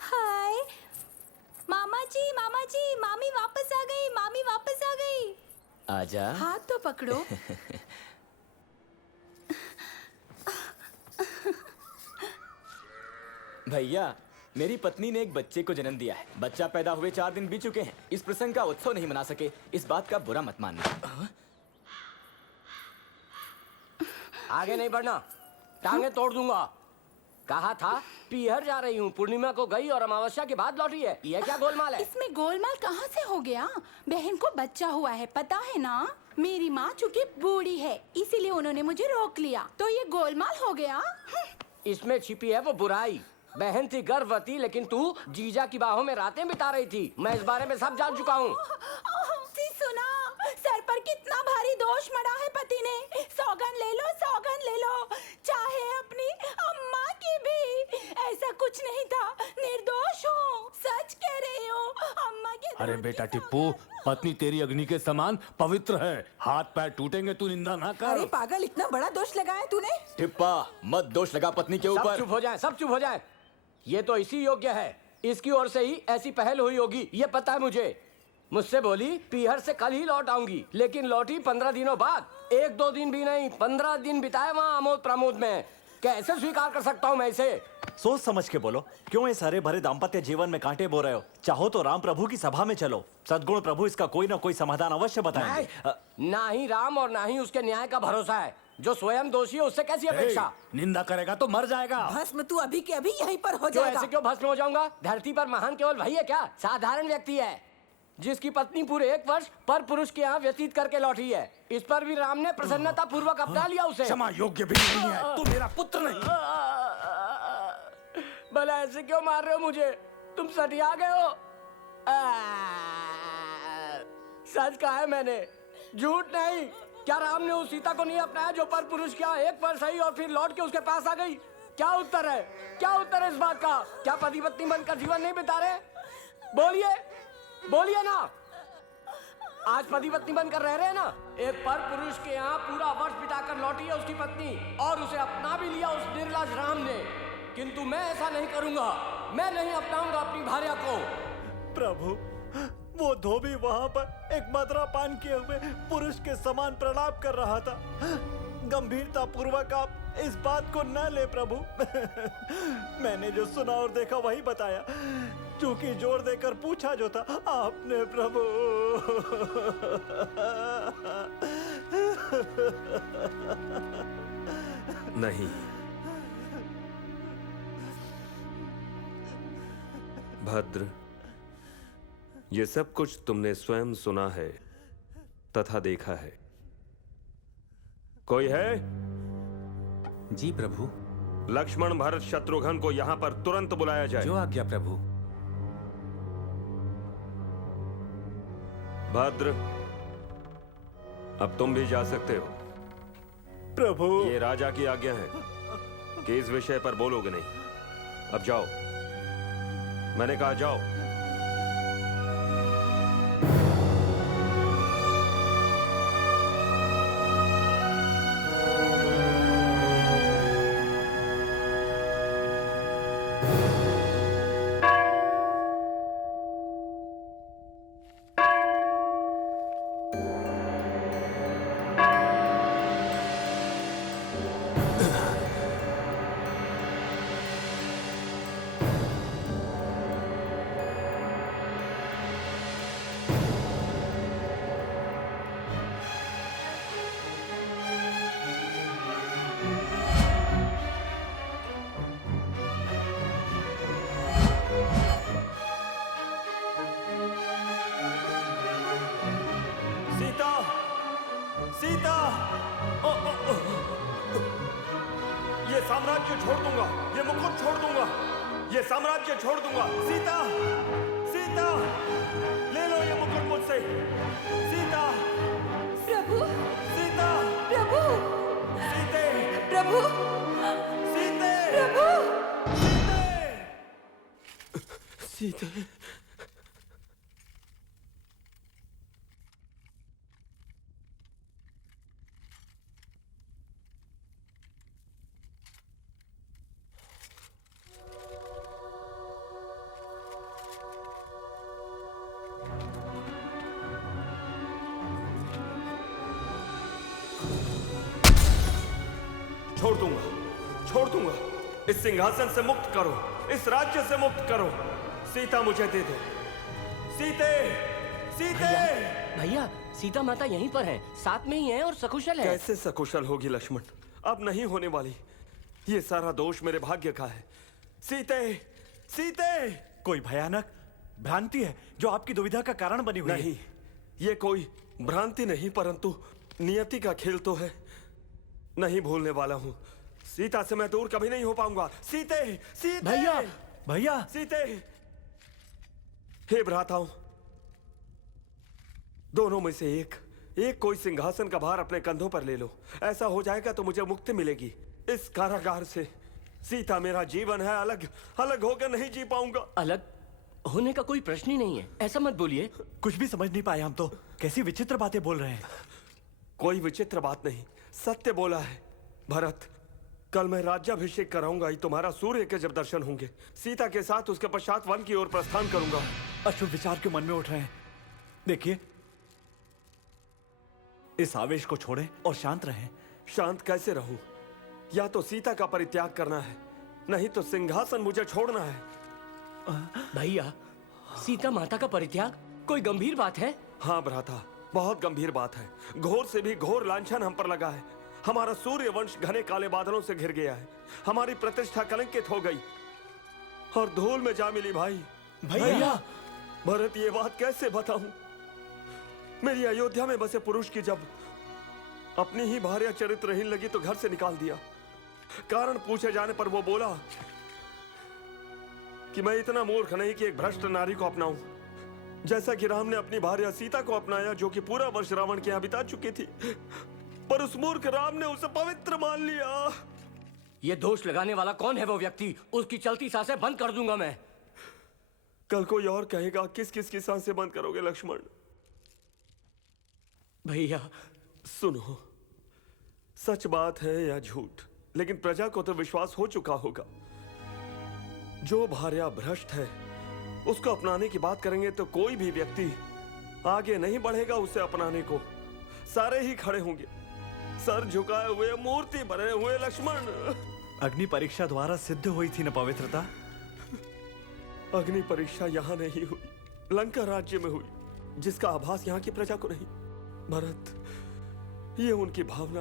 हाय मामा जी, मामी वापस आ गई, मामी वापस आ गई। आजा। हाथ तो पकड़ो। भैया, मेरी पत्नी ने एक बच्चे को जन्म दिया है। बच्चा पैदा हुए 4 दिन बीत चुके हैं। इस प्रसंग का उत्सव नहीं मना सके। इस बात का बुरा मत मानना। आगे नहीं बढ़ना, टांगे तोड़ दूंगा। कहा था पीहर जा रही हूँ, पूर्णिमा को गई और अमावस्या के बाद लौटी है। ये क्या गोलमाल है? इसमें गोलमाल कहाँ से हो गया? बहन को बच्चा हुआ है, पता है ना? मेरी माँ चूंकि बूढ़ी है, इसीलिए उन्होंने मुझे रोक लिया, तो ये गोलमाल हो गया। इसमें छिपी है वो बुराई। बहन थी गर्भवती, लेकिन तू जीजा की बाहों में रातें बिता रही थी। मैं इस बारे में सब जान चुका हूँ। सुना, सर पर कितना भारी दोष मढ़ा है पति ने। सौगंध ले लो, सौगंध ले लो, चाहे अपनी अम्मा की भी। ऐसा कुछ नहीं था, निर्दोष हूँ, सच कह रही हूँ। अम्मा के अरे दूध बेटा की टिप्पू, पत्नी तेरी अग्नि के समान पवित्र है। हाथ पैर टूटेंगे, तू निंदा ना कर। अरे पागल, इतना बड़ा दोष लगाया तूने? टिप्पा, मत दोष लगा पत्नी के सब ऊपर। चुप हो जाएं, सब चुप हो जाएं। ये तो इसी योग्य है, इसकी ओर से ही ऐसी पहल हुई होगी, ये पता है मुझे। मुझसे बोली पीहर से कल ही लौट आऊंगी, लेकिन लौटी 15 दिनों बाद। 1-2 दिन भी नहीं, 15 दिन बिताए वहाँ आमोद प्रमोद में। कैसे स्वीकार कर सकता हूँ मैं इसे? सोच समझ के बोलो, क्यों इस हरे भरे दाम्पत्य जीवन में कांटे बो रहे हो? चाहो तो राम प्रभु की सभा में चलो, सद्गुण प्रभु इसका कोई ना कोई समाधान अवश्य बताएंगे। ना ही राम और ना ही उसके न्याय का भरोसा है। जो स्वयं दोषी है उससे कैसी अपेक्षा? निंदा करेगा तो मर जाएगा। भस्म तू अभी के अभी यहीं पर हो क्यों जाएगा। ऐसे क्यों भस्म हो जाऊंगा? धरती पर महान केवल वही है क्या? साधारण व्यक्ति है जिसकी पत्नी पूरे 1 वर्ष पर पुरुष के यहाँ व्यतीत करके लौटी है। इस पर भी राम ने प्रसन्नता पूर्वक अपना लिया उसे। क्षमा योग्य भी नहीं है, तू मेरा पुत्र नहीं। भला ऐसे क्यों मार रहे हो मुझे? तुम सटिया गए हो। सच कहा है मैंने, झूठ नहीं। क्या राम ने उस सीता को नहीं अपनाया जो पर पुरुष क्या 1 वर्ष सही और फिर लौट के उसके पास आ गई? क्या उत्तर है? क्या उत्तर है इस बात का? क्या पति पत्नी बनकर जीवन नहीं बिता रहे? बोलिए, बोलिए ना। आज पति पत्नी बनकर रह रहे हैं ना। एक पर पुरुष के यहाँ पूरा वर्ष बिताकर लौटी है उसकी पत्नी, और उसे अपना भी लिया उस निर्लज राम ने। किंतु मैं ऐसा नहीं करूंगा। मैं नहीं अपनाऊंगा अपनी भार्या को। प्रभु, वो धोबी वहां पर एक मदरा पान किए हुए पुरुष के समान प्रलाप कर रहा था। गंभीरता पूर्वक आप इस बात को न ले प्रभु। मैंने जो सुना और देखा वही बताया, चूंकि जोर देकर पूछा जो था आपने प्रभु। नहीं, भद्र, ये सब कुछ तुमने स्वयं सुना है तथा देखा है। कोई है? जी प्रभु। लक्ष्मण भरत शत्रुघ्न को यहां पर तुरंत बुलाया जाए। जो आज्ञा प्रभु। भद्र, अब तुम भी जा सकते हो। प्रभु, ये राजा की आज्ञा है कि इस विषय पर बोलोगे नहीं। अब जाओ, मैंने कहा जाओ। सीता, सीता, ये साम्राज्य छोड़ दूंगा, ये मुकुट छोड़ दूंगा, ये साम्राज्य छोड़ दूंगा। सीता, सीता, ले लो ये मुकुट मुझसे। सीता, प्रभु, सीता, प्रभु, सीते, प्रभु, सीते, प्रभु। सीते। छोड़ दूंगा। इस सिंहासन से मुक्त करो, इस राज्य से मुक्त करो। सीता मुझे दे दो। सीते, सीते। भैया सीता माता यहीं पर है, साथ में ही है और सकुशल है। कैसे सकुशल होगी लक्ष्मण? अब नहीं होने वाली। ये सारा दोष मेरे भाग्य का है। सीते, सीते। कोई भयानक भ्रांति है जो आपकी दुविधा का कारण बनी हुई है। नहीं, ये कोई भ्रांति नहीं, परंतु नियति का खेल तो है। नहीं भूलने वाला हूं। सीता से मैं दूर कभी नहीं हो पाऊंगा। सीते, सीते। भैया, भैया सीते। हे भ्राताओं, दोनों में से एक कोई सिंहासन का भार अपने कंधों पर ले लो। ऐसा हो जाएगा तो मुझे मुक्ति मिलेगी इस कारागार से। सीता मेरा जीवन है, अलग होकर नहीं जी पाऊंगा। अलग होने का कोई प्रश्न ही नहीं है, ऐसा मत बोलिए। कुछ भी समझ नहीं पाए हम तो। कैसी विचित्र बातें बोल रहे हैं। कोई विचित्र बात नहीं, सत्य बोला है। भरत, कल मैं राज्याभिषेक कराऊंगा ही तुम्हारा सूर्य के जब दर्शन होंगे। सीता के साथ उसके पश्चात वन की ओर प्रस्थान करूंगा। अशुभ विचार क्यों मन में उठ रहे हैं? देखिए, इस आवेश को छोड़ें और शांत रहें। शांत कैसे रहूं? या तो सीता का परित्याग करना है, नहीं तो सिंहासन मुझे छोड़ना है। भैया, सीता माता का परित्याग कोई गंभीर बात है? हाँ भ्राता, बहुत गंभीर बात है। घोर से भी घोर लांछन हम पर लगा है। हमारा सूर्य वंश घने काले बादलों से घिर गया है। हमारी प्रतिष्ठा कलंकित हो गई और धूल में जा मिली। भाई, भैया, भरत, ये बात कैसे बताऊं? मेरी अयोध्या में बसे पुरुष की जब अपनी ही भार्या चरित्रहीन लगी तो घर से निकाल दिया। कारण पूछे जाने पर वो बोला कि मैं इतना मूर्ख नहीं कि एक भ्रष्ट नारी को अपनाऊं, जैसा कि राम ने अपनी भार्या सीता को अपनाया, जो कि पूरा वर्ष रावण के यहां बिता चुकी थी। पर उस मूर्ख राम ने उसे पवित्र मान लिया। ये दोष लगाने वाला कौन है वो व्यक्ति? उसकी चलती सांसें बंद कर दूंगा मैं। कल कोई और कहेगा किस किस की सांसें बंद करोगे लक्ष्मण? भैया सुनो, सच बात है या झूठ, लेकिन प्रजा को तो विश्वास हो चुका होगा। जो भार्या भ्रष्ट है उसको अपनाने की बात करेंगे तो कोई भी व्यक्ति आगे नहीं बढ़ेगा उसे अपनाने को। सारे ही खड़े होंगे, सर झुकाए हुए, मूर्ति बने हुए। लक्ष्मण, अग्नि परीक्षा द्वारा सिद्ध हुई थी न पवित्रता? अग्नि परीक्षा यहां नहीं हुई, लंका राज्य में हुई, जिसका आभास यहां की प्रजा को नहीं। भरत, ये उनकी भावना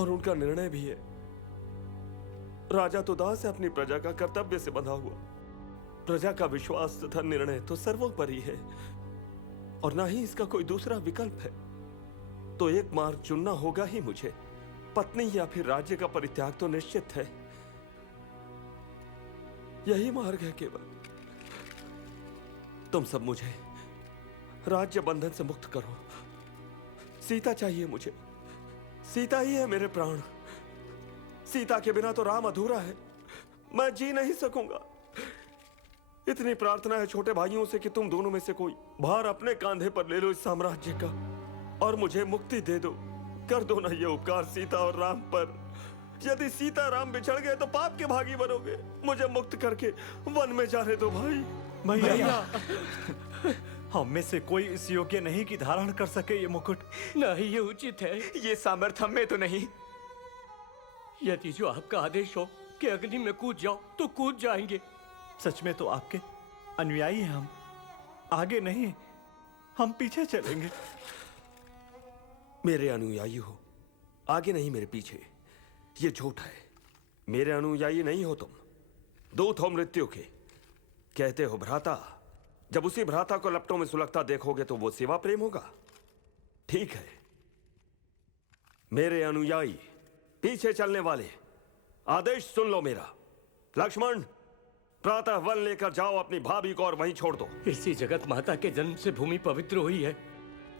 और उनका निर्णय भी है। राजा तो दास है, अपनी प्रजा का कर्तव्य से बंधा हुआ। प्रजा का विश्वास तथा निर्णय तो सर्वोपरि है और ना ही इसका कोई दूसरा विकल्प है। तो एक मार्ग चुनना होगा ही मुझे। पत्नी या फिर राज्य का परित्याग तो निश्चित है। यही मार्ग है केवल। तुम सब मुझे राज्य बंधन से मुक्त करो। सीता चाहिए मुझे। सीता ही है मेरे प्राण। सीता के बिना तो राम अधूरा है, मैं जी नहीं सकूंगा। इतनी प्रार्थना है छोटे भाइयों से कि तुम दोनों में से कोई भार अपने कांधे पर ले लो इस साम्राज्य का और मुझे मुक्ति दे दो। कर दो ना ये उपकार सीता और राम पर। यदि सीता राम बिछड़ गए तो पाप के भागी बनोगे। मुझे मुक्त करके वन में जाने दो भाई। भैया, हम में से कोई इस योग्य नहीं कि धारण कर सके ये मुकुट। नहीं, ये उचित है। ये सामर्थ्य हम में तो नहीं। यदि जो आपका आदेश हो कि अग्नि में कूद जाओ तो कूद जाएंगे। सच में तो आपके अनुयायी हैं हम। आगे नहीं, हम पीछे चलेंगे। मेरे अनुयायी हो, आगे नहीं मेरे पीछे, ये झूठ है। मेरे अनुयायी नहीं हो तुम, दूत हो मृत्यु के। कहते हो भ्राता, जब उसी भ्राता को लपटों में सुलगता देखोगे तो वो सेवा प्रेम होगा। ठीक है, मेरे अनुयायी, पीछे चलने वाले, आदेश सुन लो मेरा। लक्ष्मण, प्रातः वन लेकर जाओ अपनी भाभी को और वहीं छोड़ दो। इसी जगत माता के जन्म से भूमि पवित्र हुई है।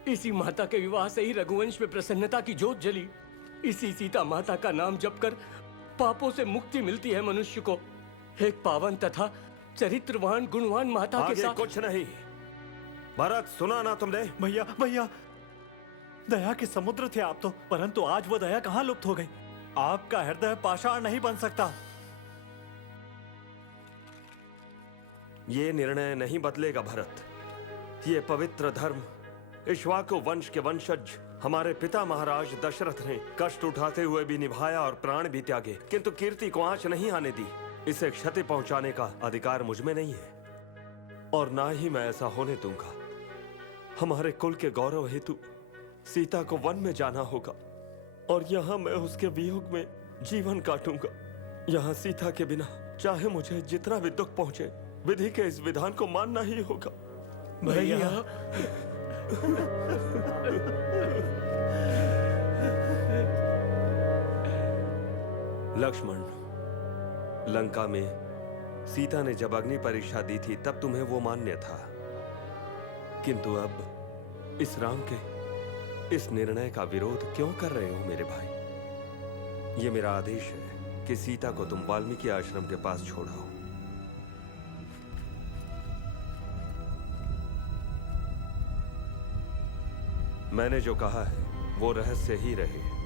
इसी माता के विवाह से ही रघुवंश में प्रसन्नता की ज्योत जली। इसी सीता माता का नाम जपकर पापों से मुक्ति मिलती है मनुष्य को। एक पावन तथा चरित्रवान गुणवान माता के आगे साथ। कुछ नहीं। भरत, सुना ना तुमने? भैया, भैया, दया के समुद्र थे आप तो, परंतु आज वो दया कहाँ लुप्त हो गई। आपका हृदय पाषाण नहीं बन सकता। ये निर्णय नहीं बदलेगा भरत। ये पवित्र धर्म इक्ष्वाकु वंश के वंशज हमारे पिता महाराज दशरथ ने कष्ट उठाते हुए भी निभाया और प्राण भी त्यागे, किंतु कीर्ति को आंच नहीं आने दी। इसे क्षति पहुंचाने का अधिकार मुझ में नहीं है और ना ही मैं ऐसा होने दूंगा। हमारे कुल के गौरव हेतु सीता को वन में जाना होगा और यहाँ मैं उसके वियोग में जीवन काटूंगा। यहाँ सीता के बिना चाहे मुझे जितना भी दुख पहुंचे, विधि के इस विधान को मानना ही होगा। भैया लक्ष्मण, लंका में सीता ने जब अग्नि परीक्षा दी थी तब तुम्हें वो मान्य था, किंतु अब इस राम के इस निर्णय का विरोध क्यों कर रहे हो मेरे भाई? ये मेरा आदेश है कि सीता को तुम वाल्मीकि आश्रम के पास छोड़ाओ। मैंने जो कहा है वो रहस्य ही रहे।